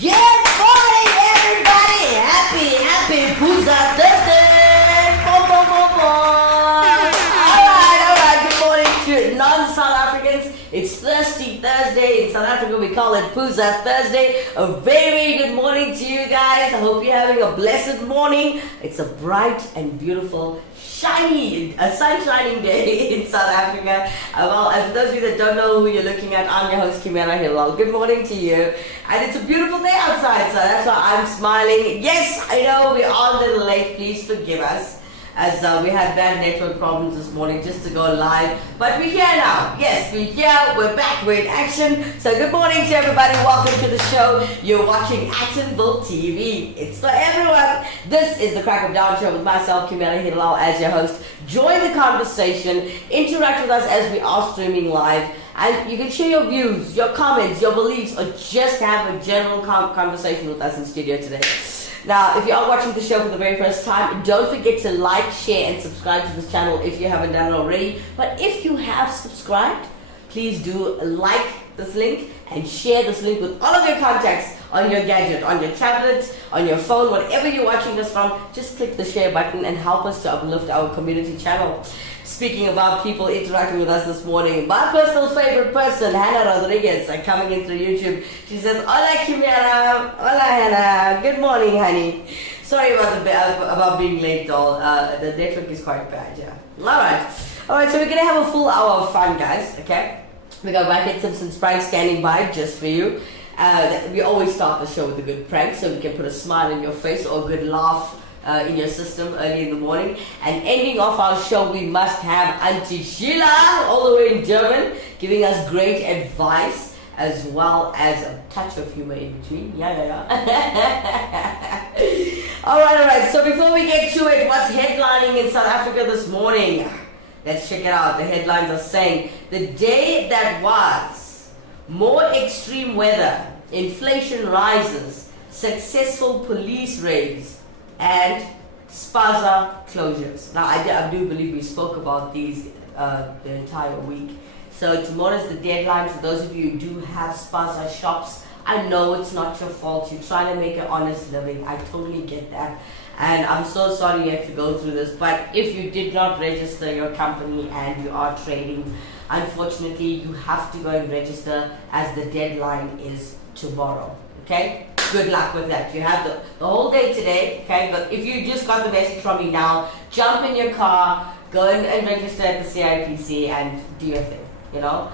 Good morning, everybody! Happy Puza Thursday! Boom, boom, boom, boom! Alright, good morning to non-South Africans. It's Thirsty Thursday. In South Africa, we call it Puza Thursday. A very good morning to you guys. I hope you're having a blessed morning. It's a bright and beautiful sun-shining day in South Africa. Well, for those of you that don't know who you're looking at, I'm your host, Kimera. Heeralal. Good morning to you. And it's a beautiful day outside, so that's why I'm smiling. Yes, I know we are a little late. Please forgive us, as we had bad network problems this morning just to go live. But we're here now. Yes, we're here. We're back. We're in action. So good morning to everybody. Welcome to the show. You're watching Actonville TV. It's for everyone. This is the Crack of Down show with myself, Kimera Heeralal, as your host. Join the conversation. Interact with us as we are streaming live. And you can share your views, your comments, your beliefs, or just have a general conversation with us in studio today. Now, if you are watching the show for the very first time, don't forget to like, share, and subscribe to this channel if you haven't done it already. But if you have subscribed, please do like this link and share this link with all of your contacts on your gadget, on your tablet, on your phone, whatever you're watching this from. Just click the share button and help us to uplift our community channel. Speaking about people interacting with us this morning, my personal favorite person, Hannah Rodriguez, coming in through YouTube. She says, "Hola Kimera, hola Hannah, good morning, honey." Sorry about being late, doll. The network is quite bad, yeah. All right. So we're gonna have a full hour of fun, guys. Okay, we got Racket Simpson's prank standing by just for you. We always start the show with a good prank, so we can put a smile in your face or a good laugh in your system early in the morning. And ending off our show, we must have Auntie Sheila, all the way in German, giving us great advice as well as a touch of humor in between. Yeah. All right. So before we get to it, what's headlining in South Africa this morning? Let's check it out. The headlines are saying, the day that was, more extreme weather, inflation rises, successful police raids, and spaza closures. Now, I do believe we spoke about these the entire week. So tomorrow's the deadline for those of you who do have spaza shops. I know it's not your fault. You're trying to make an honest living. I totally get that. And I'm so sorry you have to go through this. But if you did not register your company and you are trading, unfortunately, you have to go and register, as the deadline is tomorrow. Okay? Good luck with that. You have the whole day today, okay? But if you just got the message from me now, jump in your car, go and register at the CIPC and do your thing, you know?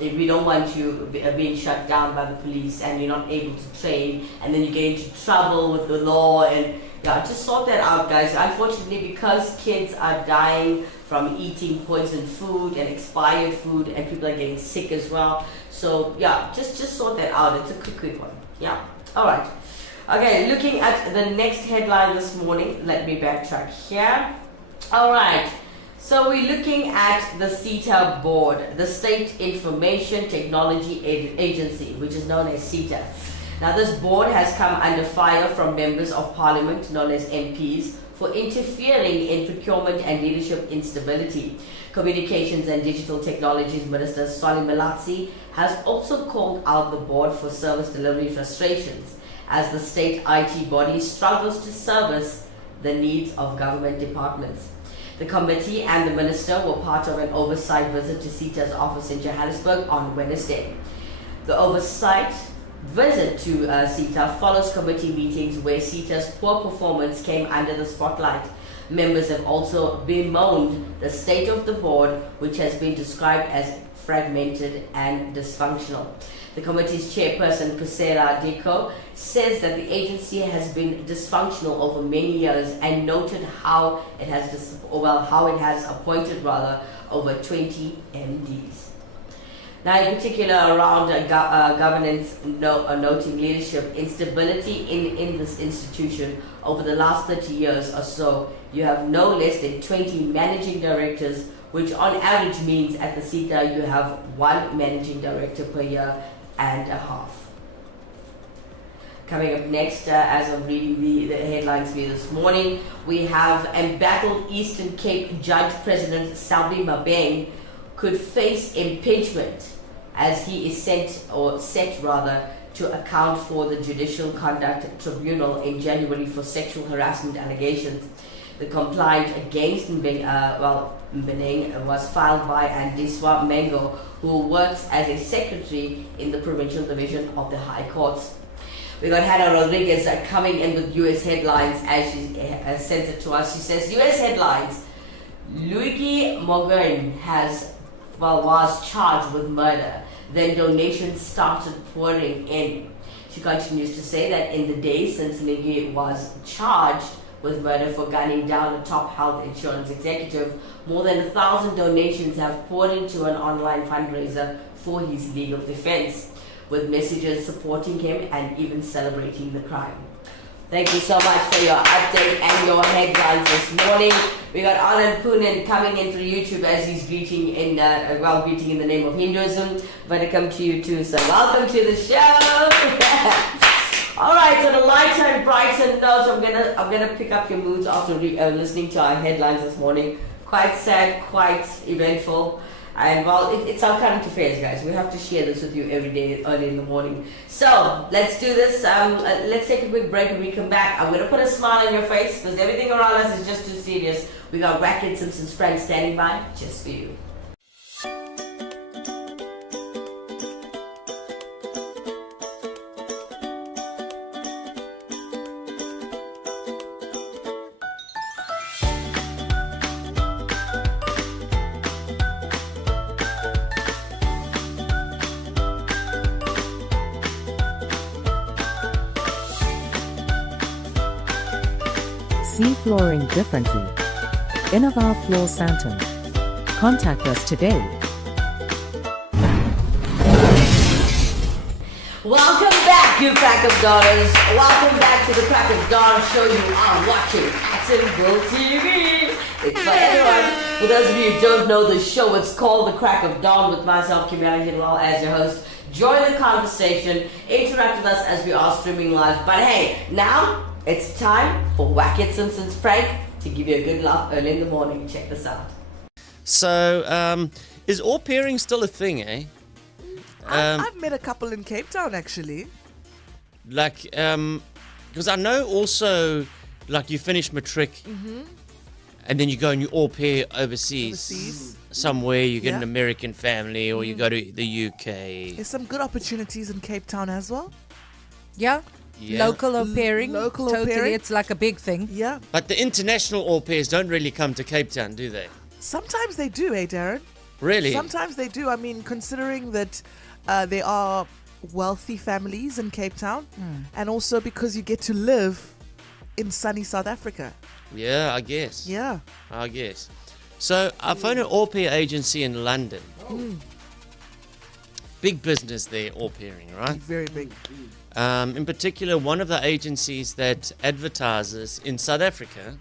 If we don't want you being shut down by the police and you're not able to trade, and then you get into trouble with the law, and yeah, just sort that out, guys. Unfortunately, because kids are dying from eating poisoned food and expired food, and people are getting sick as well. So yeah, just sort that out. It's a quick one. Yeah. All right. Okay, looking at the next headline this morning. Let me backtrack here. All right. So we're looking at the CETA board, the State Information Technology Agency, which is known as CETA. Now, this board has come under fire from members of parliament, known as MPs, for interfering in procurement and leadership instability. Communications and Digital Technologies Minister Solly Malatsi has also called out the board for service delivery frustrations, as the state IT body struggles to service the needs of government departments. The committee and the minister were part of an oversight visit to CETA's office in Johannesburg on Wednesday. The oversight visit to CETA follows committee meetings where CETA's poor performance came under the spotlight. Members have also bemoaned the state of the board, which has been described as fragmented and dysfunctional. The committee's chairperson, Kusela Deko, says that the agency has been dysfunctional over many years, and noted how it has appointed over 20 MDs. Now, in particular, around governance, noting leadership instability in this institution over the last 30 years or so, you have no less than 20 managing directors, which on average means at the CETA you have one managing director per year and a half. Coming up next, as I'm reading the headlines for you this morning, we have embattled Eastern Cape Judge President Selby Mabeng could face impeachment as he is set to account for the Judicial Conduct Tribunal in January for sexual harassment allegations. The complaint against Mbeneng was filed by Andiswa Mengo, who works as a secretary in the Provincial Division of the High Courts. We got Hannah Rodriguez coming in with US headlines as she sends it to us. She says, US headlines, Luigi Morgan was charged with murder. Then donations started pouring in. She continues to say that in the days since Luigi was charged with murder for gunning down a top health insurance executive, more than 1,000 donations have poured into an online fundraiser for his legal defense, with messages supporting him and even celebrating the crime. Thank you so much for your update and your headlines this morning. We got Anand Poonen coming in through YouTube as he's greeting in the name of Hinduism. But I come to you too, so welcome to the show. All right, on a lighter and brighter note, I'm gonna pick up your moods after listening to our headlines this morning. Quite sad, quite eventful. And it's our current affairs, guys. We have to share this with you every day, early in the morning. So let's do this. Let's take a quick break and we come back. I'm gonna put a smile on your face because everything around us is just too serious. We got Racket Simpson's friend standing by just for you. See flooring differently. Innova Floor Santon. Contact us today. Welcome back, you Crack of Daughters. Welcome back to the Crack of Dawn show. You are watching Actionable TV. It's for everyone. For those of you who don't know the show, it's called the Crack of Dawn with myself, Kimera, Heeralal, as your host. Join the conversation, interact with us as we are streaming live. But hey, now it's time for Wackett Simpson's prank to give you a good laugh early in the morning. Check this out. So, is au pairing still a thing, eh? I've met a couple in Cape Town, actually. Like, because I know also, like, you finish matric, and then you go and you au pair overseas. Somewhere, you get an American family, or you go to the UK. There's some good opportunities in Cape Town as well. Yeah. Local au pairing. Local au totally, pairing. it's like a big thing. Yeah. But the international au pairs don't really come to Cape Town, do they? Sometimes they do, Darren? Really? Sometimes they do. I mean, considering that there are wealthy families in Cape Town, and also because you get to live in sunny South Africa. Yeah, I guess. Yeah. I guess. So, I found an au pair agency in London. Big business there, au pairing, right? Very big. In particular, one of the agencies that advertises in South Africa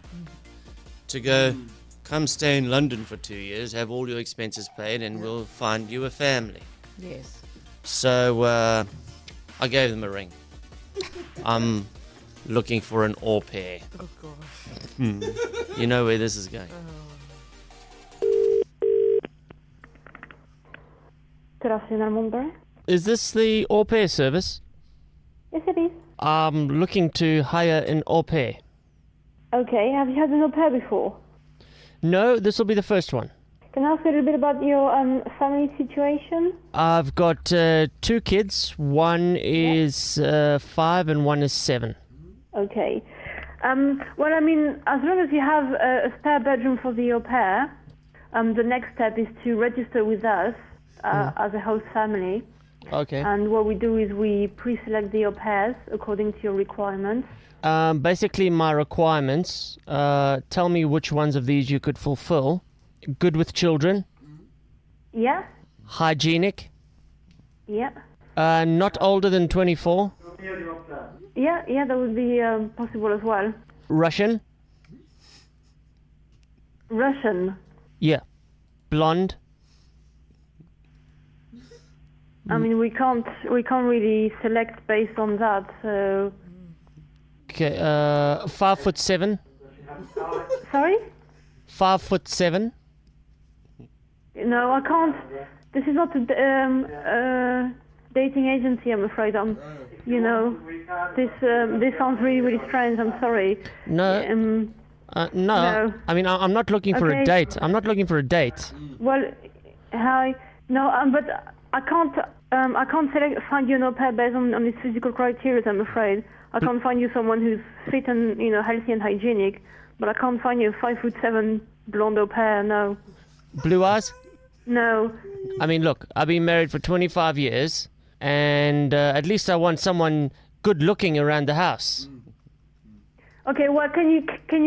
to go, come stay in London for 2 years, have all your expenses paid, and we'll find you a family. Yes. So I gave them a ring. I'm looking for an au pair. Oh, gosh. You know where this is going. Good afternoon, Mumbai. Is this the au pair service? Yes, it is. I'm looking to hire an au pair. Okay, have you had an au pair before? No, this will be the first one. Can I ask a little bit about your family situation? I've got 2 kids. One is 5 and one is 7. Okay. Well, I mean, as long as you have a spare bedroom for the au pair, the next step is to register with us as a host family. Okay. And what we do is we pre-select the au pairs according to your requirements. Basically, my requirements, tell me which ones of these you could fulfill. Good with children. Yeah? Hygienic. Yeah. Not older than 24. Yeah, that would be possible as well. Russian. Russian. Yeah. Blonde. I mean, we can't really select based on that. So. Okay. 5'7". Sorry? 5'7". No, I can't. This is not dating agency, I'm afraid. You know, this sounds really, really strange. I'm sorry. No. No. No. I mean, I'm not looking for a Okay. date. I'm not looking for a date. Well, hi. No, but I can't find you an au pair based on this physical criteria, I'm afraid. I can't find you someone who's fit and, you know, healthy and hygienic, but I can't find you a 5'7" blonde au pair, no. Blue eyes? No. I mean, look, I've been married for 25 years, and at least I want someone good looking around the house. Okay, well, can you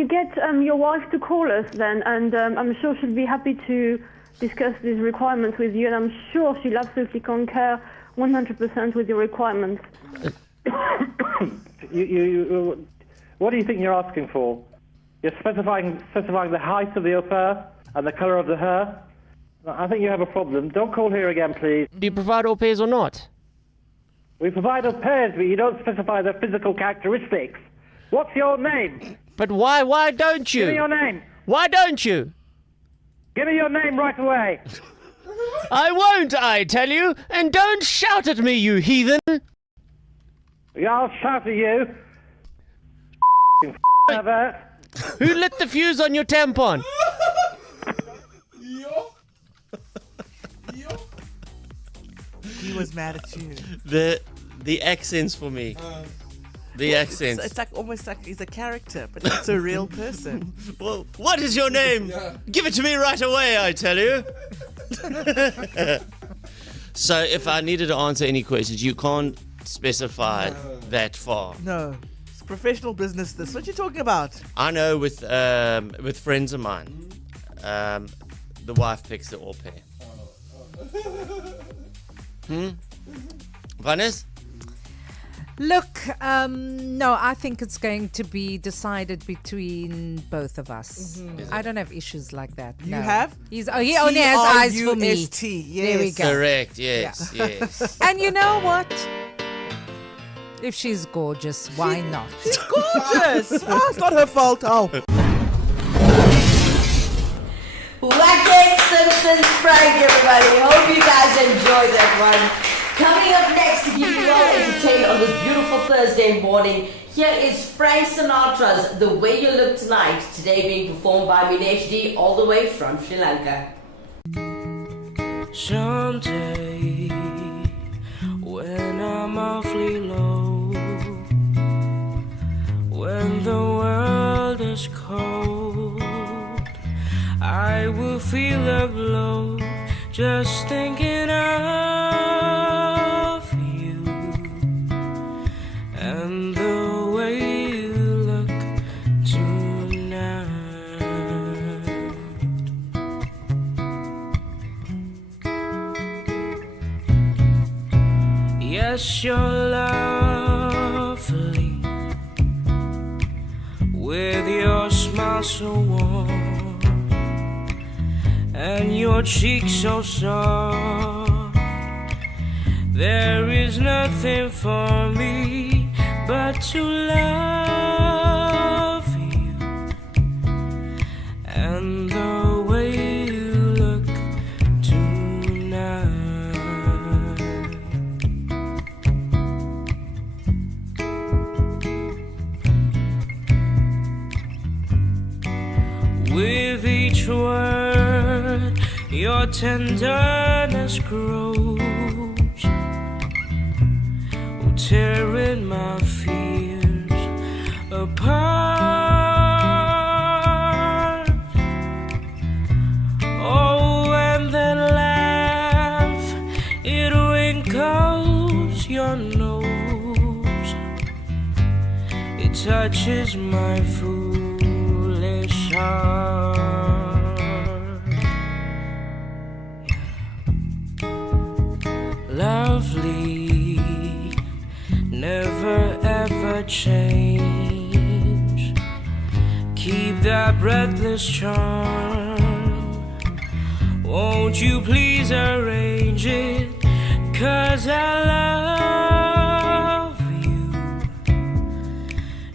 get your wife to call us then? And I'm sure she'll be happy to discuss these requirements with you, and I'm sure she'll absolutely concur 100% with your requirements. What do you think you're asking for? You're specifying the height of the au pair and the colour of the hair? I think you have a problem. Don't call here again, please. Do you provide au pairs or not? We provide au pairs, but you don't specify their physical characteristics. What's your name? But why don't you? Give me your name. Why don't you? Give me your name right away. I won't, I tell you, and don't shout at me, you heathen. Yeah, I'll shout at you. Pervert. Who lit the fuse on your tampon? He was mad at you. The accents for me. The accents. It's like almost like he's a character, but it's a real person. Well, what is your name? Give it to me right away, I tell you. So if I needed to answer any questions, you can't specify that far. No, it's professional business. This. What you talking about? I know with friends of mine, the wife picks the au pair. Vanessa? Look, no, I think it's going to be decided between both of us. I don't have issues like that. You no. have? He only has eyes for me. T-R-U-S-T, There we yes. go. Correct, yes, yes. And you know what? If she's gorgeous, why not? She's gorgeous. Oh, it's not her fault. Oh. Wackett, Simpsons, Frank, everybody. Hope you guys enjoyed that one. Coming up next to keep you well entertained on this beautiful Thursday morning, here is Frank Sinatra's The Way You Look Tonight, today being performed by Minesh D all the way from Sri Lanka. Someday, when I'm awfully low, when the world is cold, I will feel a glow just thinking of you and the way you look tonight. Yes, you're lovely with your smile so warm and your cheeks so soft. There is nothing for me but to love you and the way you look tonight. With each word your tenderness grows, tearing my fears apart. Oh, and that laugh, it wrinkles your nose, it touches my foolish heart. Lovely, never ever change. Keep that breathless charm. Won't you please arrange it? 'Cause I love you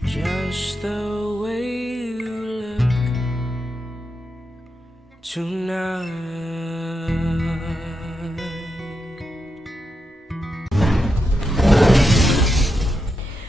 just the way you look tonight.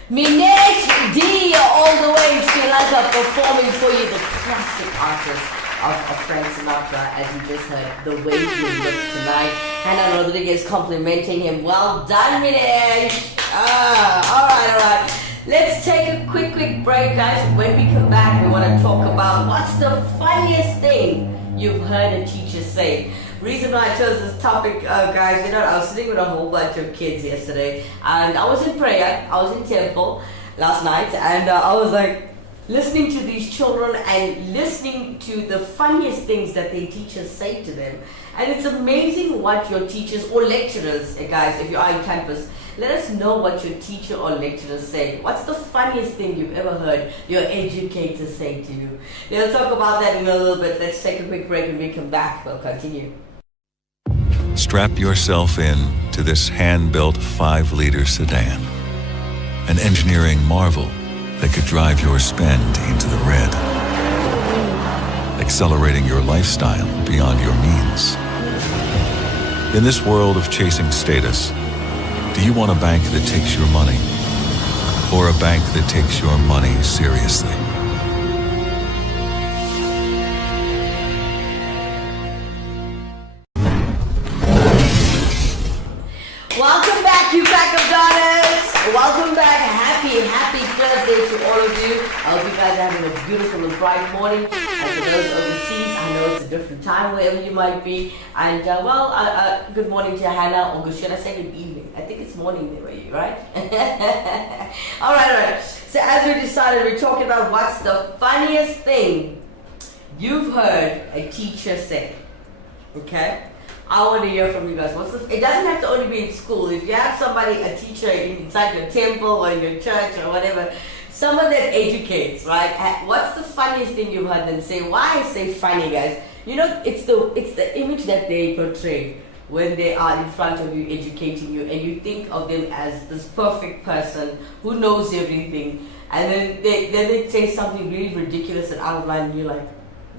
Minesh D, all the way in Sri Lanka, performing for you the classic artist of Frank Sinatra, as you just heard, The Way You Look Tonight. Hannah Rodriguez complimenting him. Well done, Minesh. Alright. Let's take a quick break, guys. When we come back, we want to talk about what's the funniest thing you've heard a teacher say. Reason why I chose this topic, guys, you know, I was sitting with a whole bunch of kids yesterday, and I was in prayer, I was in temple last night, and I was like listening to these children and listening to the funniest things that their teachers say to them. And it's amazing what your teachers or lecturers, guys, if you are in campus, let us know what your teacher or lecturer say. What's the funniest thing you've ever heard your educator say to you? We'll talk about that in a little bit. Let's take a quick break, and we come back. We'll continue. Strap yourself in to this hand-built 5-liter sedan. An engineering marvel that could drive your spend into the red. Accelerating your lifestyle beyond your means. In this world of chasing status, do you want a bank that takes your money, or a bank that takes your money seriously? Welcome back, you pack of daughters. Welcome back. Happy birthday to all of you. I hope you guys are having a beautiful and bright morning. And for those overseas, I know it's a different time wherever you might be. And good morning to Hannah, or should I say good evening? I think it's morning there, you right? All right. So as we decided, we're talking about what's the funniest thing you've heard a teacher say. Okay? I want to hear from you guys. It doesn't have to only be in school. If you have somebody, a teacher inside your temple or in your church or whatever, someone that educates, right? What's the funniest thing you've heard them say? Why I say funny, guys? You know, it's the image that they portray when they are in front of you, educating you, and you think of them as this perfect person who knows everything, and then they say something really ridiculous and out of line, and you're like,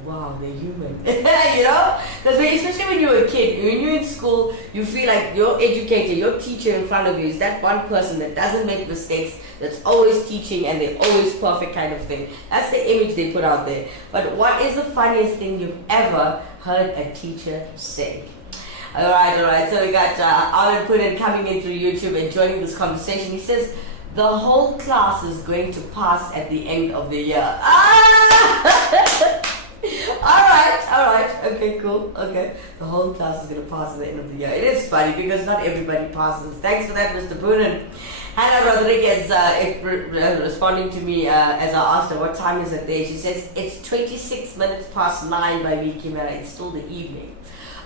wow, they're human. You know? Because especially when you're a kid, when you're in school, you feel like your educator, your teacher in front of you is that one person that doesn't make mistakes, that's always teaching, and they're always perfect kind of thing. That's the image they put out there. But what is the funniest thing you've ever heard a teacher say? Alright. So we got Alan Punin coming in through YouTube and joining this conversation. He says, the whole class is going to pass at the end of the year. Alright. Okay, cool. Okay. The whole class is going to pass at the end of the year. It is funny because not everybody passes. Thanks for that, Mr. Poonen. Hannah Rodriguez responding to me as I asked her what time is it there. She says, it's 26 minutes past 9 by me, Kimera. It's still the evening.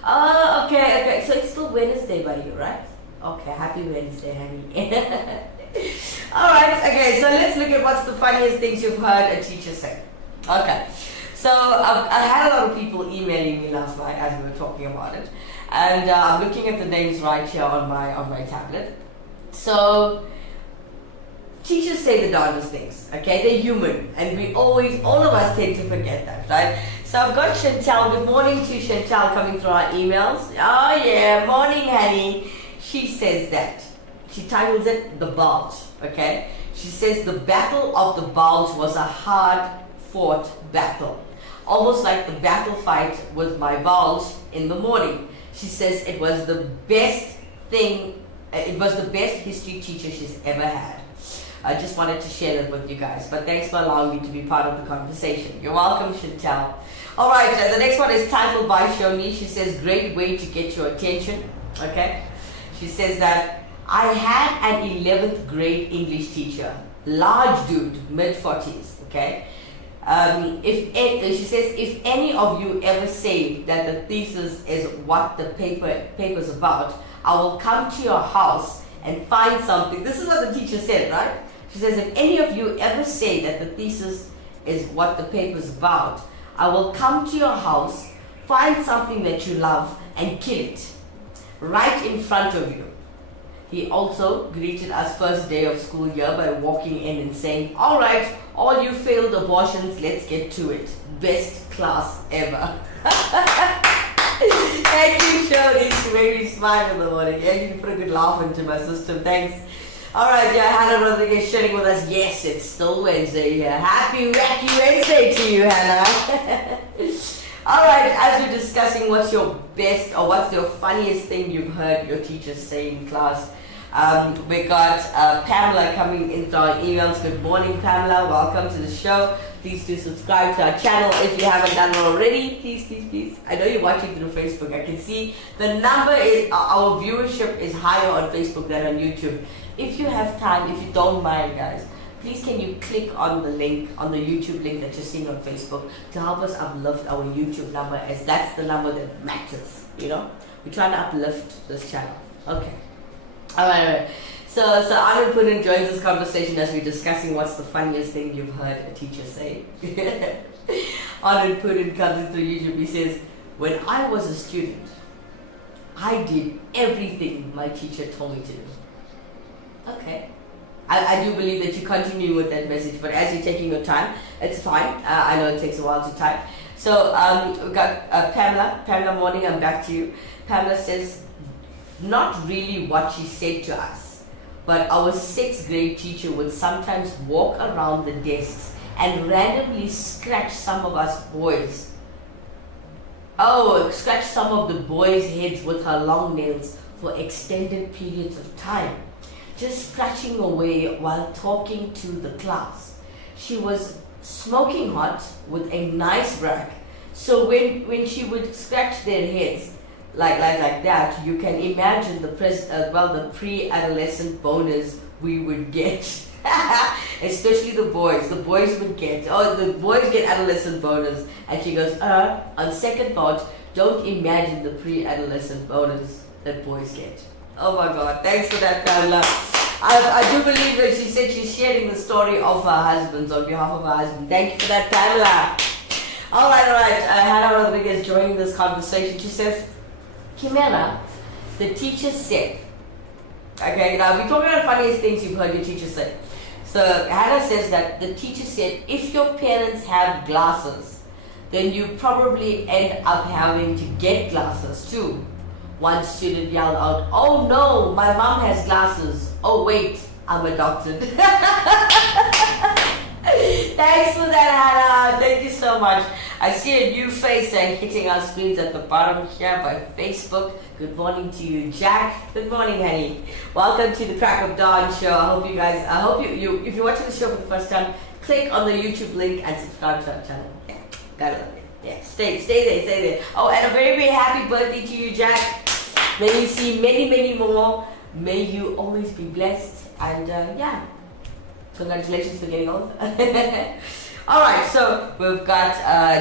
Oh, okay. So it's still Wednesday by you, right? Okay, happy Wednesday, honey. Alright, okay. So let's look at what's the funniest things you've heard a teacher say. Okay. So I had a lot of people emailing me last night as we were talking about it, and I'm looking at the names right here on my tablet. So teachers say the darndest things, okay? They're human, and all of us tend to forget that, right? So I've got Chantal. Good morning to Chantal coming through our emails. Oh yeah, morning, honey. She says that. She titles it The Bulge, okay? She says the Battle of the Bulge was a hard-fought battle. Almost like the battle fight with my bulge in the morning. She says it was the best history teacher she's ever had. I just wanted to share that with you guys, but thanks for allowing me to be part of the conversation. You're welcome, Chantal. Alright, the next one is titled by Shoni. She says, great way to get your attention. Okay. She says that I had an 11th grade English teacher, large dude, mid-40s, okay. She says, if any of you ever say that the thesis is what the paper's about, I will come to your house and find something. This is what the teacher said, right? She says, if any of you ever say that the thesis is what the paper's about, I will come to your house, find something that you love, and kill it right in front of you. He also greeted us first day of school year by walking in and saying, all right, all you failed abortions, let's get to it. Best class ever. Thank you, Shoni. She made me smile in the morning. Yeah, you put a good laugh into my system. Thanks. All right, yeah, Hannah Rodriguez sharing with us. Yes, it's still Wednesday here. Happy Wacky Wednesday to you, Hannah. All right, as we're discussing what's your best or what's your funniest thing you've heard your teacher say in class, we got Pamela coming into our emails. Good morning, Pamela. Welcome to the show. Please do subscribe to our channel if you haven't done it already. Please, please, please. I know you're watching through Facebook. I can see the number is, our viewership is higher on Facebook than on YouTube. If you have time, if you don't mind, guys, please can you click on the link, on the YouTube link that you're seeing on Facebook to help us uplift our YouTube number, as that's the number that matters, you know? We're trying to uplift this channel. Okay. All right. So Anand Punan joins this conversation as we're discussing what's the funniest thing you've heard a teacher say. Anand Punan comes into YouTube. He says, when I was a student, I did everything my teacher told me to do. Okay. I do believe that you continue with that message, but as you're taking your time, it's fine. I know it takes a while to type. So we've got Pamela. Pamela, morning, I'm back to you. Pamela says, not really what she said to us, but our 6th grade teacher would sometimes walk around the desks and randomly scratch some of us boys. Oh, scratch some of the boys' heads with her long nails for extended periods of time, just scratching away while talking to the class. She was smoking hot with a nice rack, so when she would scratch their heads like that, you can imagine the pre-adolescent bonus we would get. Especially the boys. The boys would get, the boys get adolescent bonus. And she goes, on second thought, don't imagine the pre-adolescent bonus that boys get. Oh my God, thanks for that, Pamela. I do believe that she said she's sharing the story of her husband on behalf of her husband. Thank you for that, Pamela. All right. Hannah Rodriguez joining this conversation. She says, Kimera, the teacher said, okay, now we're talking about funniest things you've heard your teacher say. So Hannah says that the teacher said, if your parents have glasses, then you probably end up having to get glasses too. One student yelled out, oh no, my mom has glasses. Oh wait, I'm adopted. Thanks for that, Hannah. Thank you so much. I see a new face hitting our screens at the bottom here by Facebook. Good morning to you, Jack. Good morning, honey. Welcome to the Crack of Dawn show. I hope you guys, if you're watching the show for the first time, click on the YouTube link and subscribe to our channel. Yeah, gotta love it. Yeah, stay there. Oh, and a very, very happy birthday to you, Jack. May you see many, many more. May you always be blessed. And yeah, congratulations for getting old. Alright, so we've got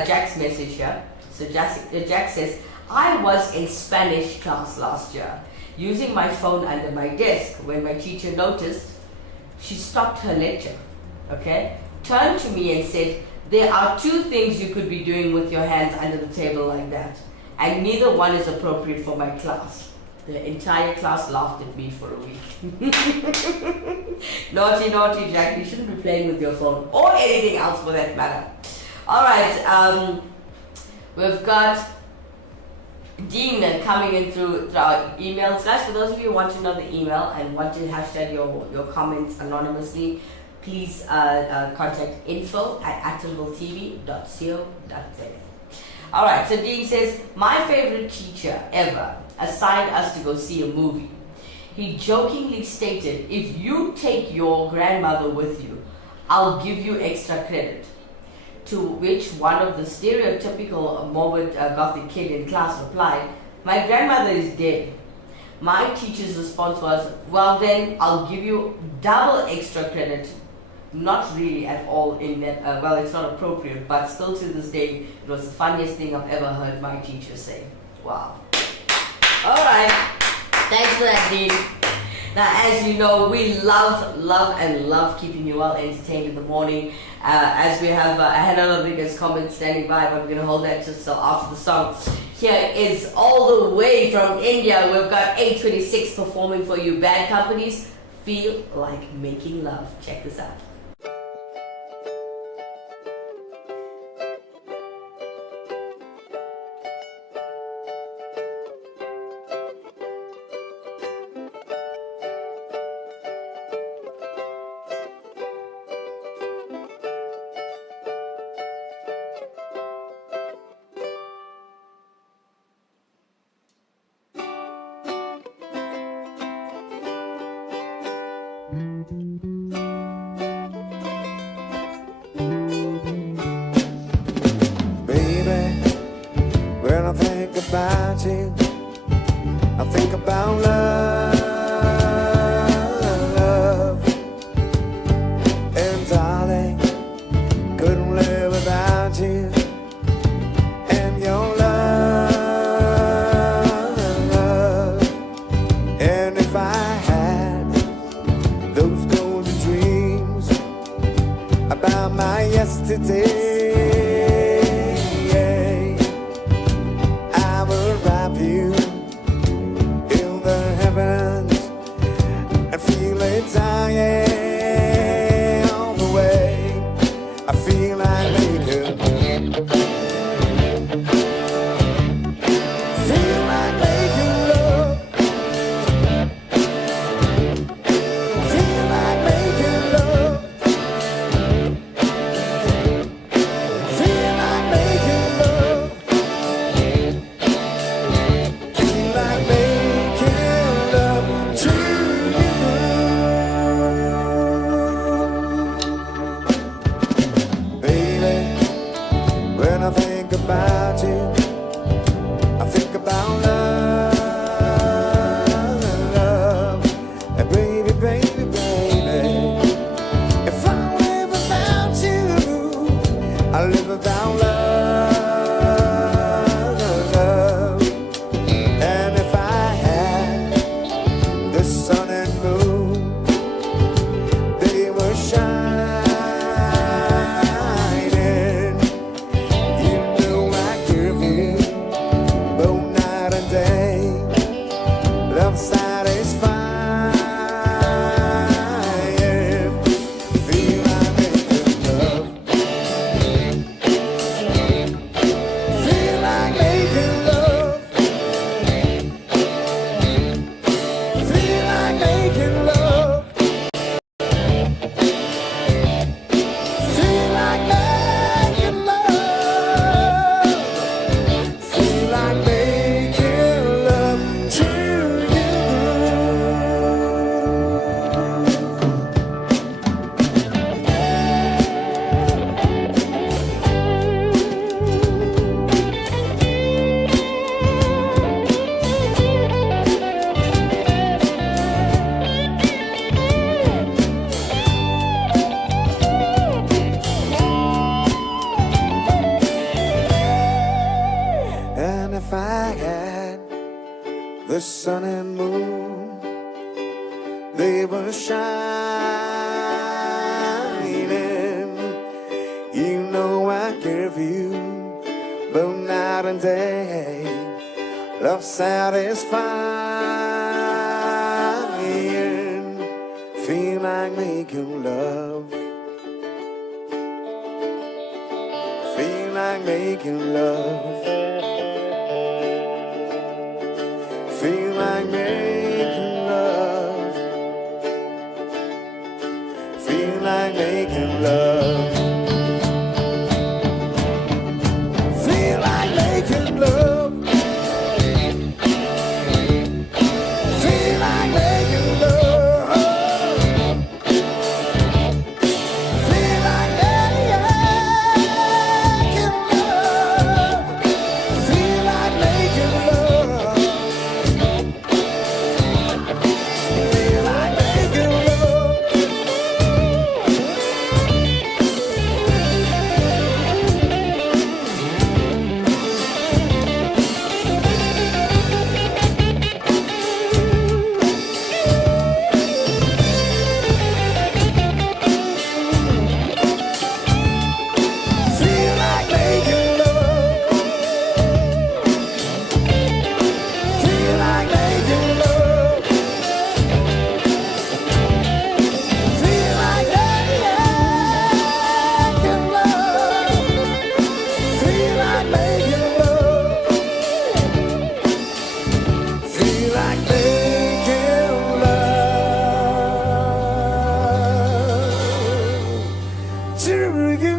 Jack's message here. So Jack says, I was in Spanish class last year, using my phone under my desk. When my teacher noticed, she stopped her lecture, okay? Turned to me and said, there are 2 things you could be doing with your hands under the table like that, and neither one is appropriate for my class. The entire class laughed at me for a week. Naughty, Jack. You shouldn't be playing with your phone or anything else for that matter. Alright, we've got Dean coming in through our emails. Guys, for those of you who want to know the email and want to hashtag your comments anonymously, please contact info@actonvilletv.co.za. Alright, so Dean says, my favorite teacher ever assigned us to go see a movie. He jokingly stated, if you take your grandmother with you, I'll give you extra credit. To which one of the stereotypical morbid gothic kid in class replied, my grandmother is dead. My teacher's response was, well then, I'll give you double extra credit. Not really at all in that, well, it's not appropriate, but still to this day, it was the funniest thing I've ever heard my teacher say. Wow. Alright, thanks for that, Dean. Now, as you know, we love keeping you well entertained in the morning. As we have Heeralal Rodriguez comment standing by, but we're going to hold that just till after the song. Here is all the way from India. We've got 826 performing for you. Bad Companies, Feel Like Making Love. Check this out. about my yesterday. I will wrap you in the heavens and feel it dying all the way. I feel like making, feel like making love, feel like making love, feel like making love, feel like making love to you. Baby, when I think about you, I think about love. And baby, baby, baby, if I live without you, I live without love. And if I had the sun and moon, they were shining. You know I give you both night and day. Love satisfying. Feel like making love. Feel like making love. Feel like making love. Feel like making love. Feel like making love to you. And if I had the sun and moon, they were shining. You know I give you both night and day. Love satisfying. Feel like making love. Feel like making love. Feel like making love. Feel like making love. Feel like making love. Feel like making love. Feel like making love. Feel like making love. Feel like making love. Feel like making love. Feel like making love. Feel like making love. Feel like making love. Feel like making love to you.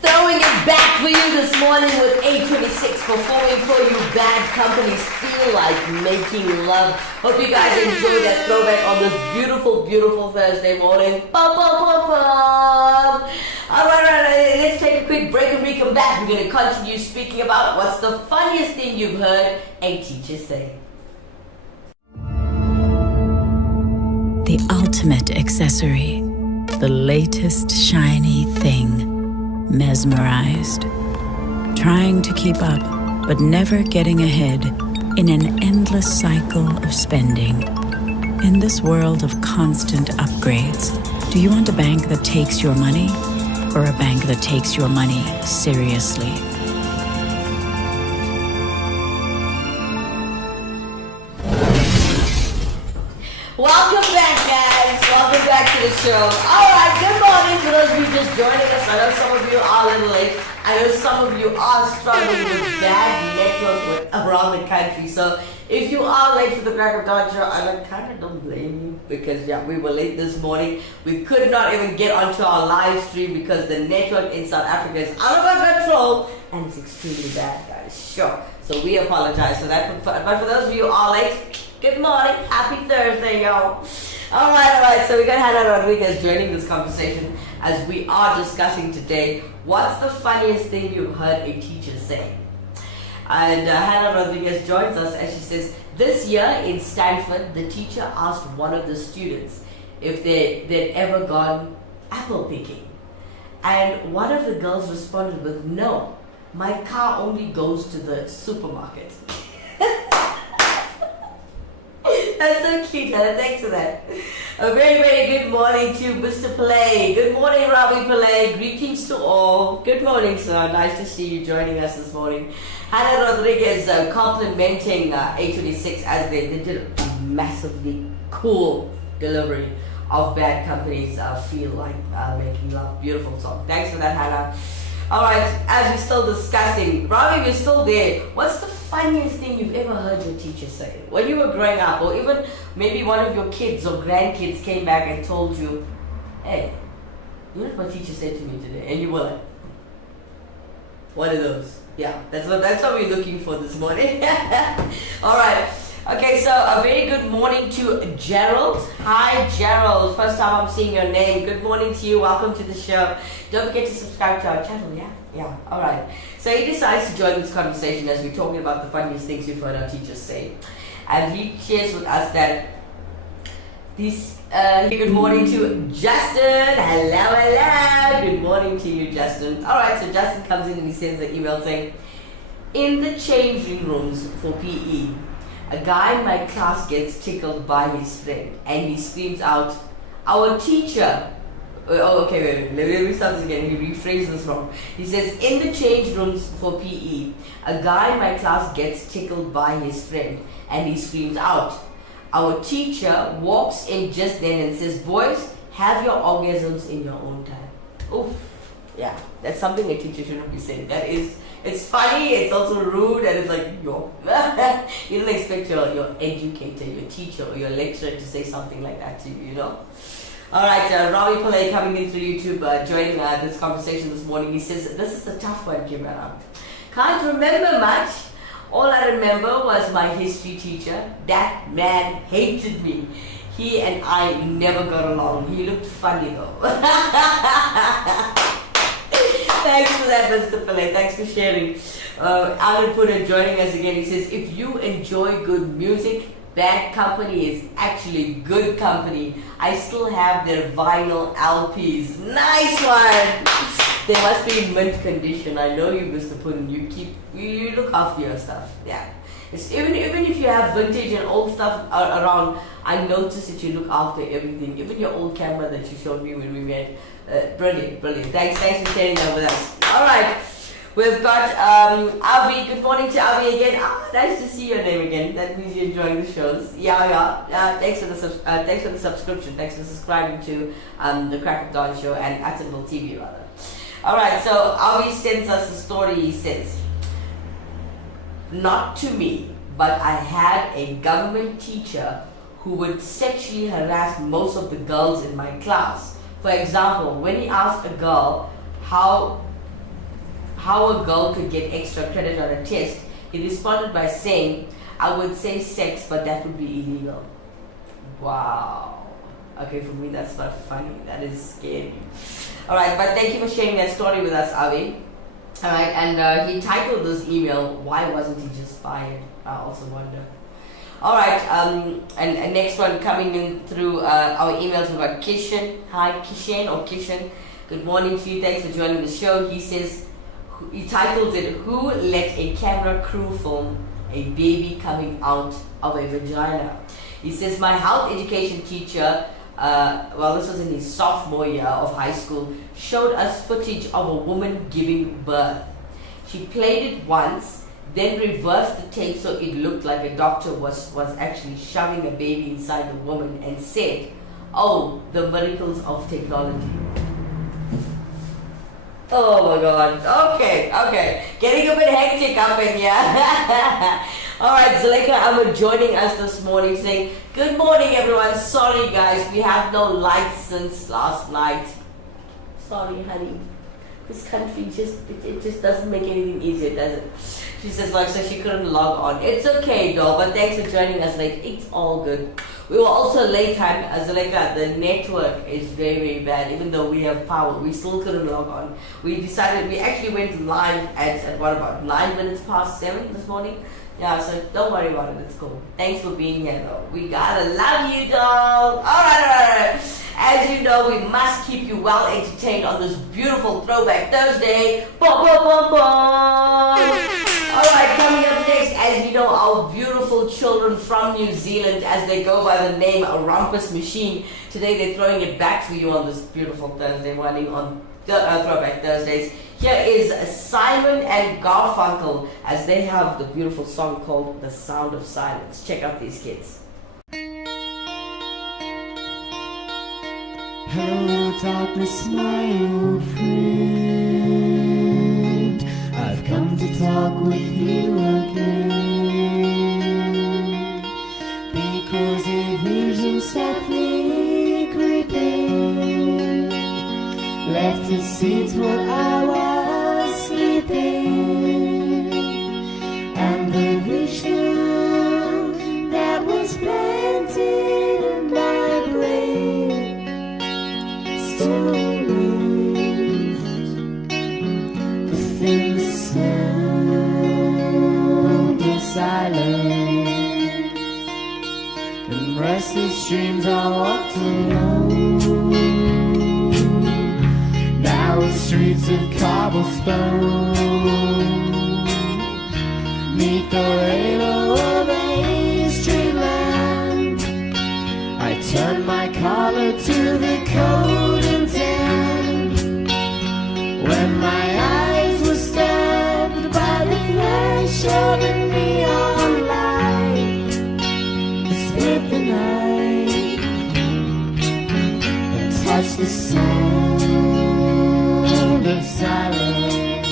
Throwing it back for you this morning with 826 performing for you. Bad Companies Feel Like Making Love. Hope you guys enjoyed that throwback on this beautiful, beautiful Thursday morning. Bum, bum, bum, bum. All right, let's take a quick break and we come back. We're going to continue speaking about what's the funniest thing you've heard a teacher say. The ultimate accessory, the latest shiny thing, mesmerized, trying to keep up, but never getting ahead in an endless cycle of spending. In this world of constant upgrades, do you want a bank that takes your money or a bank that takes your money seriously? Welcome back, guys. Welcome back to the show. All right, good morning for those of you just joining us. I know some of you are a little late. I know some of you are struggling with bad network around the country. So if you are late for the Crack of Dawn show, I kind of don't blame you because we were late this morning. We could not even get onto our live stream because the network in South Africa is out of our control and it's extremely bad, guys. Sure. So we apologize for that. But for those of you who are late, good morning. Happy Thursday, y'all. All right. So we got Hannah Rodriguez joining this conversation as we are discussing today what's the funniest thing you've heard a teacher say. And Hannah Rodriguez joins us and she says, this year in Stanford, the teacher asked one of the students if they'd ever gone apple picking. And one of the girls responded with, no, my car only goes to the supermarket. That's so cute, Hannah. Thanks for that. A very, very good morning to Mr. Pillay. Good morning, Ravi Pillay. Greetings to all. Good morning, sir. Nice to see you joining us this morning. Hannah Rodriguez complimenting A26 as they did a massively cool delivery of Bad Company's Feel Like Making Love. Beautiful song. Thanks for that, Hannah. Alright, as we're still discussing, Ravi, you're still there. What's the funniest thing you've ever heard your teacher say? When you were growing up, or even maybe one of your kids or grandkids came back and told you, hey, you know what my teacher said to me today? And you were like, what are those? Yeah, that's what we're looking for this morning. Alright. Okay, so a very good morning to Gerald. Hi, Gerald. First time I'm seeing your name. Good morning to you. Welcome to the show. Don't forget to subscribe to our channel, yeah? Yeah, all right. So he decides to join this conversation as we're talking about the funniest things you've heard our teachers say. And he shares with us that this, good morning to Justin. Hello. Good morning to you, Justin. All right, so Justin comes in and he sends an email saying, in the changing rooms for PE, a guy in my class gets tickled by his friend and he screams out, our teacher. Oh, okay, wait. Let me start this again. He rephrased this wrong. He says, in the change rooms for PE, a guy in my class gets tickled by his friend and he screams out. Our teacher walks in just then and says, boys, have your orgasms in your own time. Oof. Yeah, that's something a teacher shouldn't be saying. It's funny, it's also rude, and it's like, yo. You don't expect your educator, your teacher, or your lecturer to say something like that to you, you know? Alright, Ravi Pillay coming in through YouTube, joining this conversation this morning. He says, this is a tough one, Kimera. Can't remember much. All I remember was my history teacher. That man hated me. He and I never got along. He looked funny though. Thanks for that, Mr. Pillay. Thanks for sharing. Alan Putter joining us again. He says, if you enjoy good music, Bad Company is actually good company. I still have their vinyl LPs. Nice one! They must be in mint condition. I know you, Mr. Puddin. You look after your stuff. Yeah. It's even if you have vintage and old stuff around, I notice that you look after everything. Even your old camera that you showed me when we met. Brilliant. Thanks for sharing that with us. Alright. We've got Avi. Good morning to Avi again. Nice to see your name again. That means you're enjoying the shows. Yeah. Thanks for the subscription. Thanks for subscribing to the Crack of Dawn show and Attenville TV rather. All right. So Avi sends us a story. He says, not to me, but I had a government teacher who would sexually harass most of the girls in my class. For example, when he asked a girl how a girl could get extra credit on a test, he responded by saying, I would say sex, but that would be illegal. Wow. Okay, for me that's not funny. That is scary. Alright, but thank you for sharing that story with us, Avi. Alright, and he titled this email, Why Wasn't He Just Fired? I also wonder. Alright, and next one coming in through our emails, we've got Kishan. Hi, Kishan or Kishan. Good morning to you. Thanks for joining the show. He says, he titles it, Who Let a Camera Crew Film a Baby Coming Out of a Vagina? He says, my health education teacher, this was in his sophomore year of high school, showed us footage of a woman giving birth. She played it once, then reversed the tape so it looked like a doctor was actually shoving a baby inside the woman and said, oh, the miracles of technology. Oh my God. Okay. Getting a bit hectic up in here. Alright, Zuleika Ahmed joining us this morning saying, good morning everyone. Sorry guys, we have no lights since last night. Sorry honey. This country it just doesn't make anything easier, does it? She says so she couldn't log on. It's okay though, but thanks for joining us late. It's all good. We were also late time, Zuleika, the network is very, very bad. Even though we have power, we still couldn't log on. We actually went live at what, about 9 minutes past 7 this morning? Yeah, so don't worry about it, it's cool. Thanks for being here though. We gotta love you, doll. Alright. As you know, we must keep you well entertained on this beautiful Throwback Thursday. Alright, coming up next, as you know, our beautiful children from New Zealand, as they go by the name Rumpus Machine. Today they're throwing it back for you on this beautiful Thursday morning on Throwback Thursdays. Here is Simon and Garfunkel as they have the beautiful song called The Sound of Silence. Check out these kids. Hello darkness, my old friend, I've come to talk with you again, because a vision softly creeping left its seeds while I was sleeping, and the vision that was planted in my brain still remains within the sound of silence. In restless dreams I walked alone, narrow streets of cobblestone, neath the halo of a street lamp, I turned my collar to the cold and tan, when my eyes were stabbed by the flash of a neon light that split the night and touched the sound of silence.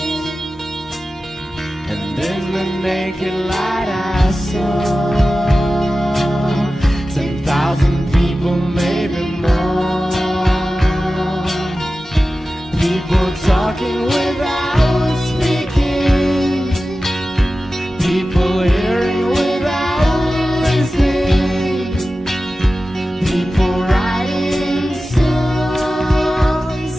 And in the naked light I saw 10,000 people, maybe more, people talking without speaking, people hearing without listening, people writing songs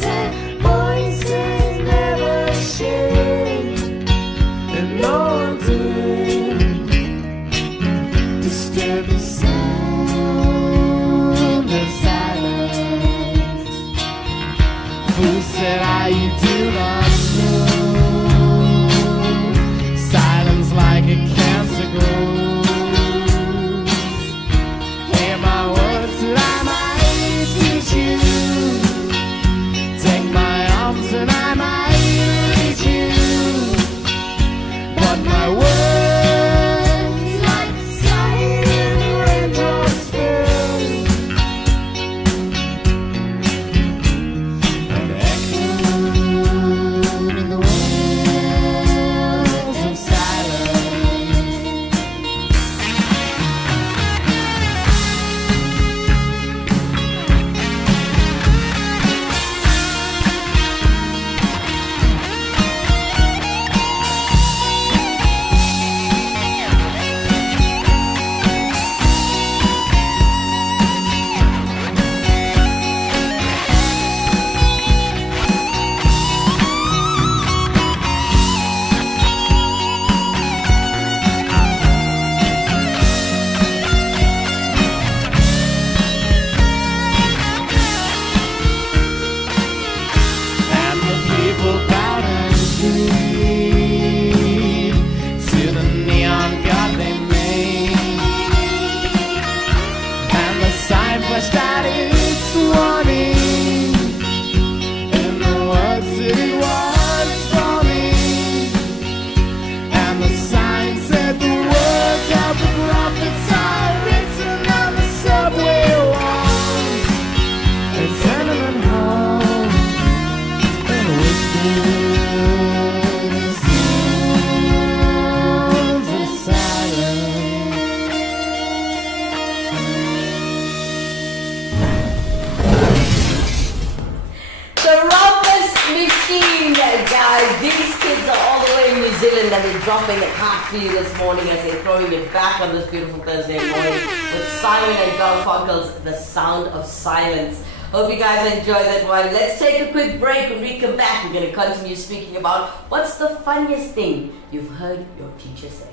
and voices never shared, and no one did disturb the sound of silence. Who said you do not know? Silence like a cancer grows. Hear my words that I might teach you. Take my arms and I might reach you. But my words like silent raindrops fall and echo guys, these kids are all the way in New Zealand and they're dropping the cart for you this morning as they're throwing it back on this beautiful Thursday morning with Simon and Garfunkel's The Sound of Silence. Hope you guys enjoy that one. Let's take a quick break. When we come back, we're going to continue speaking about what's the funniest thing you've heard your teacher say.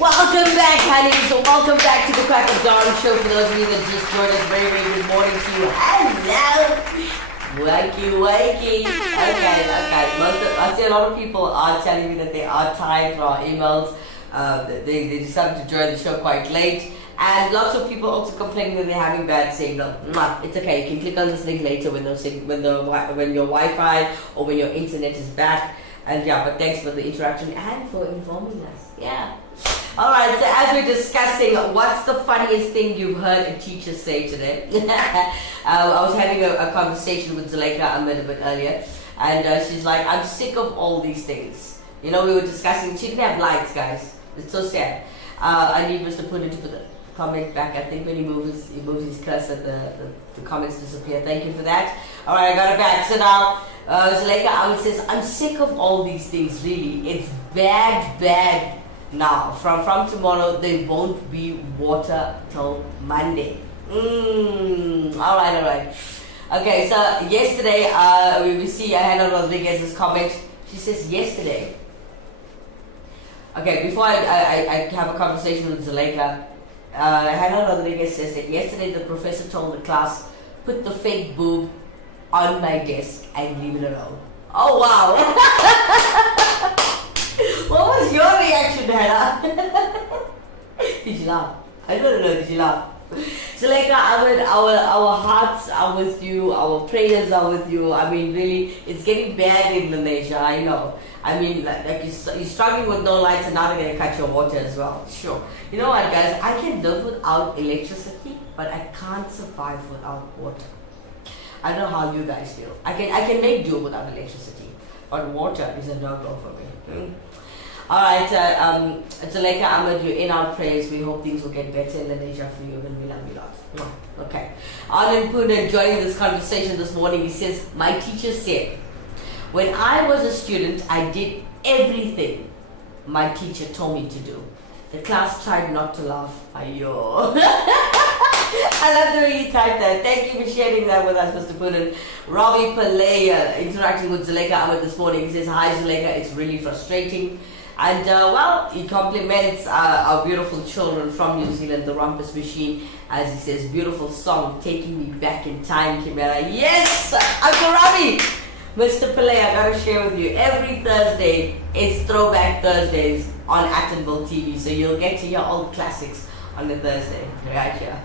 Welcome back, honey. So welcome back to the Crack of Dawn show. For those of you that just joined us, very, very good morning to you. Hello. Wakey. Okay. I see a lot of people are telling me that they are tired for our emails. They decided to join the show quite late. And lots of people also complaining that they're having bad signal. It's okay. You can click on this link later when your Wi-Fi or when your internet is back. And yeah, but thanks for the interaction and for informing us. Yeah. Alright, so as we're discussing what's the funniest thing you've heard a teacher say today, I was having a conversation with Zuleika Ahmed a bit earlier, and she's like, I'm sick of all these things. You know, we were discussing, she didn't have lights, guys. It's so sad. I need Mr. Puddin to put the comment back. I think when he moves his cursor, the comments disappear. Thank you for that. Alright, I got it back. So now, Zuleika Ahmed says, I'm sick of all these things, really. It's bad. Now, from tomorrow, there won't be water till Monday. Alright. Okay, so yesterday, we see Hannah Rodriguez's comment. She says, yesterday. Okay, before I have a conversation with Zuleika, Hannah Rodriguez says that yesterday the professor told the class, put the fake boob on my desk and leave it alone. Oh, wow. What was your reaction, Hannah? Did you laugh? I don't know, did you laugh? Zuleika, our hearts are with you, our prayers are with you. I mean, really, it's getting bad in Indonesia, I know. I mean, like you're struggling with no lights and now they're going to cut your water as well. Sure. You know what, guys? I can live without electricity, but I can't survive without water. I don't know how you guys feel. I can make do without electricity, but water is a no-go for me. Alright, Zuleika Ahmed, you're in our prayers. We hope things will get better in Indonesia for you, and we love you lots. Okay. Arlen Puna joining this conversation this morning. He says, my teacher said, when I was a student, I did everything my teacher told me to do. The class tried not to laugh. Ayo. I love the way you typed that. Thank you for sharing that with us, Mr. Punan. Robbie Pillay interacting with Zuleika Ahmed this morning. He says, hi Zuleika, it's really frustrating. And well, he compliments our beautiful children from New Zealand, the Rumpus Machine, as he says, beautiful song, taking me back in time, Kimera. Yes, Uncle Robbie! Mr. Pillay, I gotta share with you, every Thursday is Throwback Thursdays on Attenville TV, so you'll get to hear all the classics on the Thursday, right here.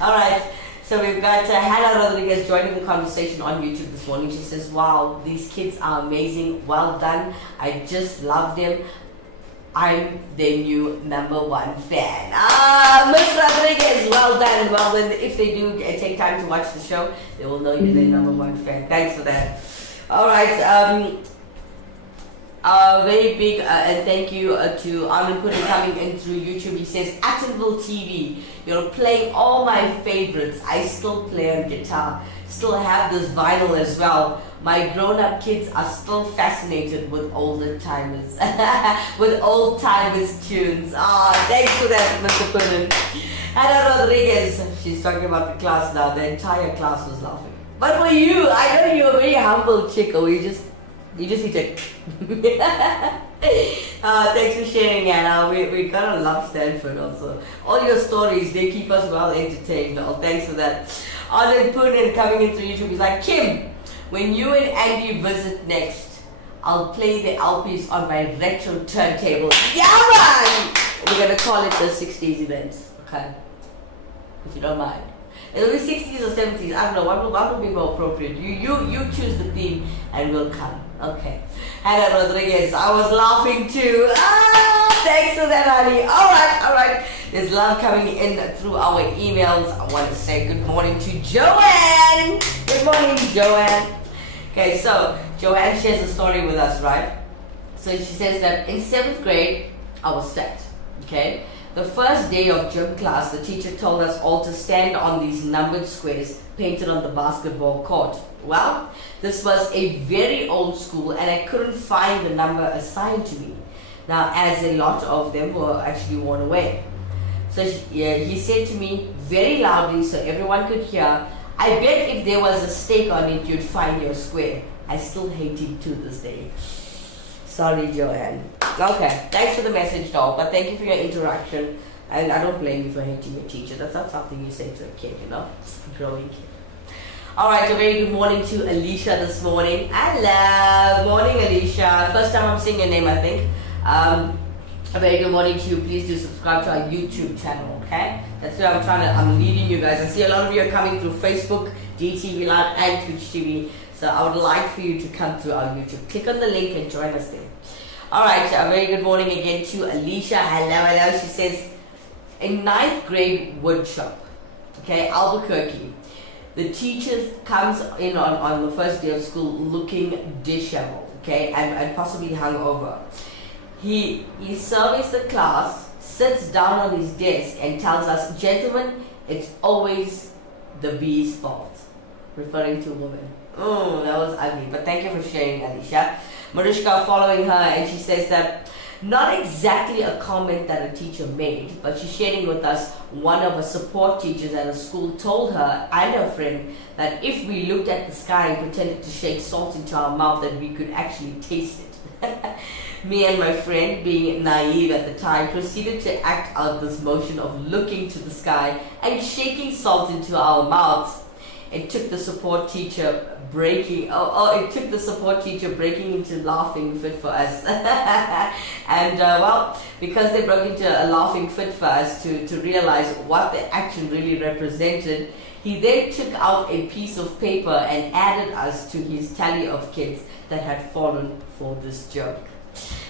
Alright, so we've got Hannah Rodriguez joining the conversation on YouTube this morning. She says, wow, these kids are amazing, well done, I just love them. I'm their new #1 fan. Miss Rodriguez, well done. Well, if they do take time to watch the show, they will know you're their #1 fan. Thanks for that. Alright, Very big and thank you to Armin Pudding coming in through YouTube. He says, Actonville TV, you're playing all my favorites. I still play on guitar, still have this vinyl as well. My grown-up kids are still fascinated with older timers, with old timers tunes. Thanks for that, Mr. Pudding. Anna Rodriguez, she's talking about the class now. The entire class was laughing. But for you, I know you're a very humble chick, or you just hit it. Thanks for sharing, Anna. We gotta love Stanford also. All your stories, they keep us well entertained. Thanks for that. Arlen Poonen coming into YouTube, he's like, Kim, when you and Andy visit next, I'll play the LPs on my retro turntable. Yeah, man! We're gonna call it the 60s events, okay? If you don't mind. It'll be 60s or 70s. I don't know. What will be more appropriate? You choose the theme and we'll come. Okay. Hannah Rodriguez, I was laughing too. Thanks for that, honey. Alright. There's love coming in through our emails. I want to say good morning to Joanne. Good morning, Joanne. Okay, so Joanne shares a story with us, right? So she says that in 7th grade, I was set. Okay? The first day of gym class, the teacher told us all to stand on these numbered squares painted on the basketball court. Well, this was a very old school and I couldn't find the number assigned to me. Now, as a lot of them were actually worn away. So he said to me very loudly so everyone could hear, I bet if there was a stake on it, you'd find your square. I still hate it to this day. Sorry, Joanne. Okay, thanks for the message, doll. But thank you for your interaction. And I don't blame you for hating your teacher. That's not something you say to a kid, you know? Growing kid. Alright, a very good morning to Alicia this morning. Hello. Morning, Alicia. First time I'm seeing your name, I think. A very good morning to you. Please do subscribe to our YouTube channel, okay? That's where I'm leading you guys. I see a lot of you are coming through Facebook, DTV Live, and Twitch TV. So I would like for you to come to our YouTube. Click on the link and join us there. Alright, a very good morning again to Alicia. Hello. She says, in 9th grade woodshop, okay, Albuquerque, the teacher comes in on the first day of school looking disheveled, okay, and possibly hungover. He surveys the class, sits down on his desk and tells us, gentlemen, it's always the bee's fault, referring to a woman. Oh, that was ugly, but thank you for sharing, Alicia. Mariska following her, and she says that not exactly a comment that a teacher made, but she's sharing with us one of her support teachers at a school told her and her friend that if we looked at the sky and pretended to shake salt into our mouth, that we could actually taste it. Me and my friend, being naive at the time, proceeded to act out this motion of looking to the sky and shaking salt into our mouths. It took the support teacher breaking into laughing fit for us. And well, because they broke into a laughing fit for us to realize what the action really represented, he then took out a piece of paper and added us to his tally of kids that had fallen for this joke.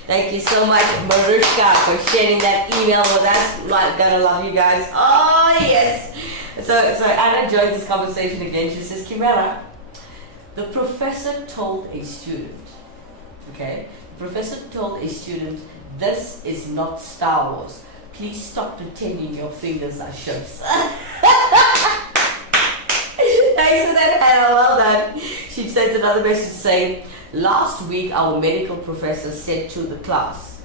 Thank you so much, Marushka, for sharing that email with us. Gotta love you guys. Oh, yes. So Anna joins this conversation again. She says, Kimera, the professor told a student, okay? The professor told a student, this is not Star Wars. Please stop pretending your fingers are ships. Thanks for that, Hannah. Well done. She sent another message saying, last week our medical professor said to the class,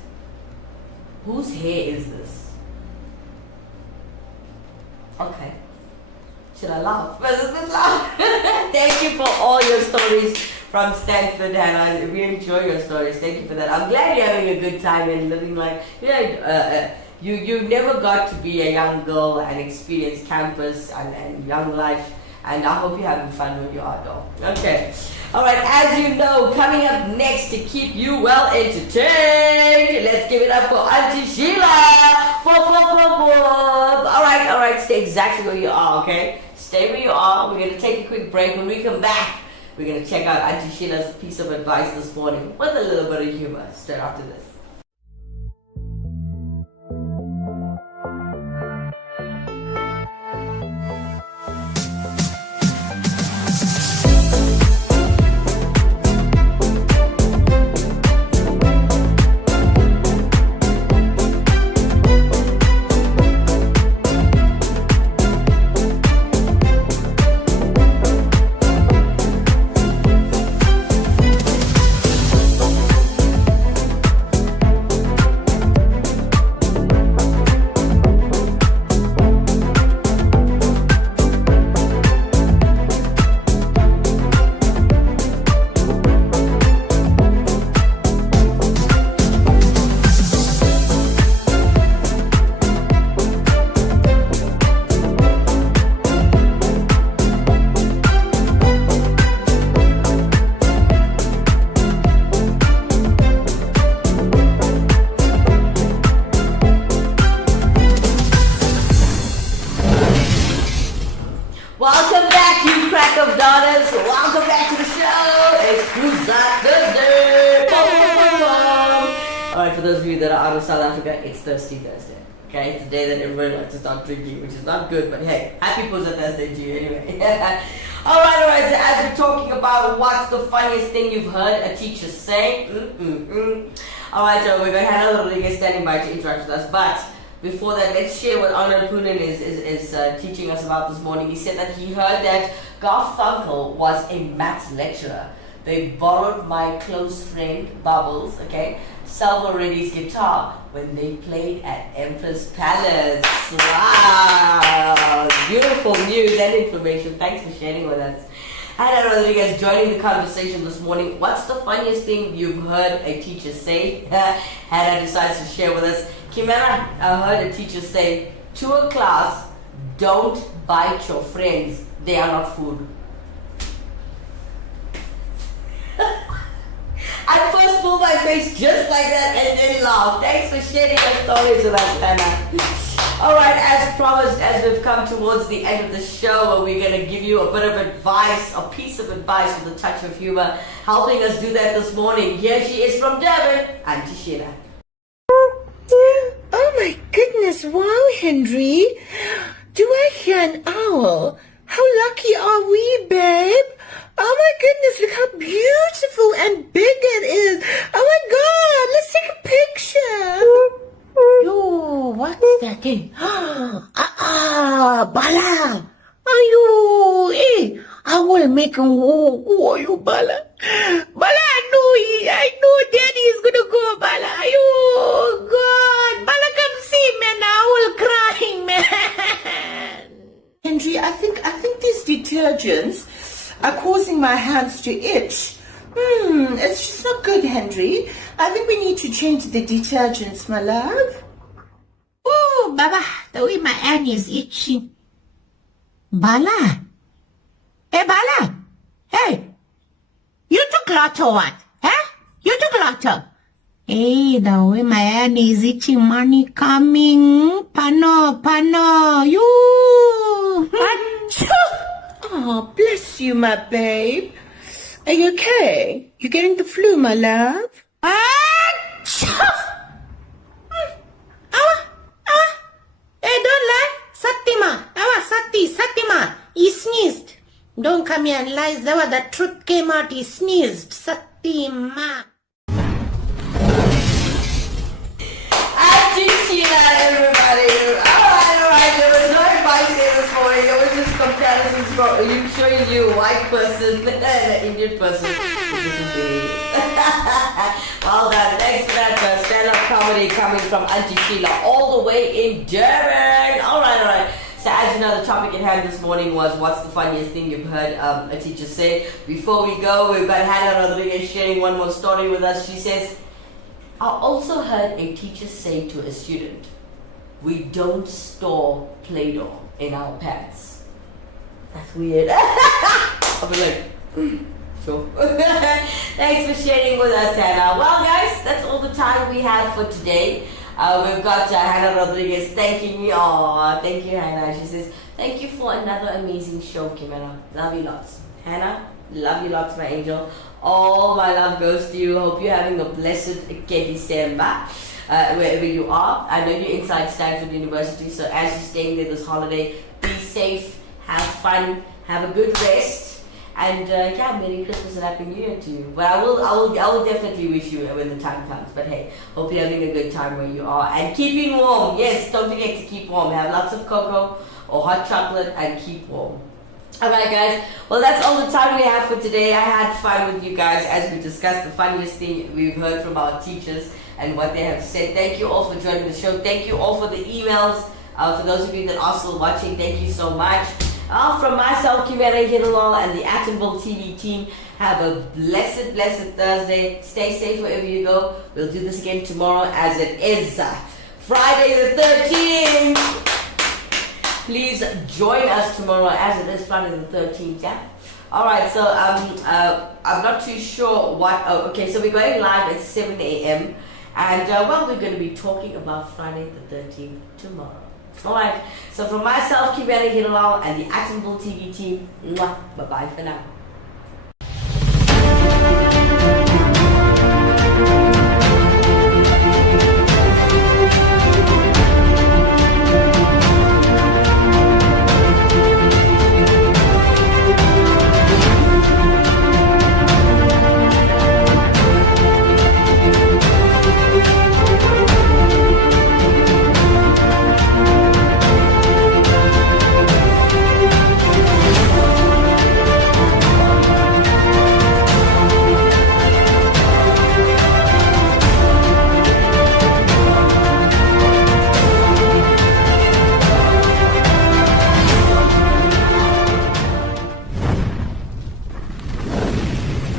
whose hair is this? Okay. Should I laugh? Let's laugh. Thank you for all your stories from Stanford, Hannah. We enjoy your stories. Thank you for that. I'm glad you're having a good time and living like, you never got to be a young girl and experience campus and young life. And I hope you're having fun when you are, though. Okay. Alright, as you know, coming up next to keep you well entertained, let's give it up for Auntie Sheila. Alright, stay exactly where you are, okay? Stay where you are. We're going to take a quick break. When we come back, we're going to check out Auntie Sheila's piece of advice this morning with a little bit of humor straight after this. Welcome back, you crack of daughters. Welcome back to the show. It's Kuzak Thursday. Alright, for those of you that are out of South Africa, it's Thirsty Thursday. Okay, it's the day that everyone likes to start drinking, which is not good, but hey, happy Kuzak Thursday to you anyway. Alright, so as we're talking about what's the funniest thing you've heard a teacher say. Alright, so we're going to have another Rodriguez standing by to interact with us, but before that, let's share what Arnold Poonen is teaching us about this morning. He said that he heard that Garfunkel was a maths lecturer. They borrowed my close friend, Bubbles, okay, Salvo Reddy's guitar when they played at Empress Palace. Wow! Beautiful news and information. Thanks for sharing with us. I don't know if you guys joining the conversation this morning. What's the funniest thing you've heard a teacher say? Hannah decides to share with us. Kimera, I heard a teacher say to a class, don't bite your friends. They are not food. I first pulled my face just like that and then laughed. Thanks for sharing your stories with us, Hannah. Alright, as promised, as we've come towards the end of the show, we're going to give you a bit of advice, a piece of advice with a touch of humor. Helping us do that this morning, here she is from Durban, Auntie Sheila. Oh my goodness, wow, Henry. Do I hear an owl? How lucky are we, babe? Oh my goodness, look how beautiful and big it is. Oh my God, let's take a picture. Yo, what's that thing? Bala. Ayo, I will make a you, Bala. Bala, I know Daddy is gonna go, Bala. Ayo, God. Bala, come see me now. I will crying, man. Henry, I think these detergents are causing my hands to itch. It's just not good, Henry. I think we need to change the detergents, my love. Oh, Baba, the way my hand is itching. Bala. Hey, Bala. Hey. You took lotto what? Huh? You took lotto. Hey, the way my hand is itching, money coming. Pano. You. Oh, bless you, my babe. Are you okay? You getting the flu, my love? Hey, don't lie. Satima. He sneezed. Don't come here and lie. The truth came out. He sneezed. Satima. Auntie Sheila, everybody. Alright. There was no advice here this morning. It was just comparisons from showing you a white person and an Indian person. Well done. Thanks for that stand-up comedy coming from Auntie Sheila all the way in Durban. Alright. So as you know, the topic at hand this morning was what's the funniest thing you've heard a teacher say. Before we go, we've got Hannah Rodriguez sharing one more story with us. She says, I also heard a teacher say to a student, we don't store Play-Doh in our pants. That's weird. I'll be like, sure. Thanks for sharing with us, Hannah. Well, guys, that's all the time we have for today. We've got Hannah Rodriguez thanking me. Oh, thank you, Hannah. She says, thank you for another amazing show, Kimera. Love you lots. Hannah, love you lots, my angel. All my love goes to you. Hope you're having a blessed Keti Semba, wherever you are. I know you're inside Stanford University, so as you're staying there this holiday, be safe, have fun, have a good rest. And Merry Christmas and Happy New Year to you. But I will definitely wish you when the time comes. But hey, hope you're having a good time where you are. And keeping warm. Yes, don't forget to keep warm. Have lots of cocoa or hot chocolate and keep warm. Alright guys, well that's all the time we have for today. I had fun with you guys as we discussed the funniest thing we've heard from our teachers and what they have said. Thank you all for joining the show. Thank you all for the emails. For those of you that are still watching, thank you so much. From myself, Kimera, Heeralal, and the Actonville TV team, have a blessed Thursday. Stay safe wherever you go. We'll do this again tomorrow as it is Friday the 13th. Please join us tomorrow as it is Friday the 13th, yeah? Alright, so I'm not too sure what... Oh, okay, so we're going live at 7 a.m. And, we're going to be talking about Friday the 13th tomorrow. Alright, so from myself, Kimera, Heeralal, and the Actonville TV team, bye bye for now.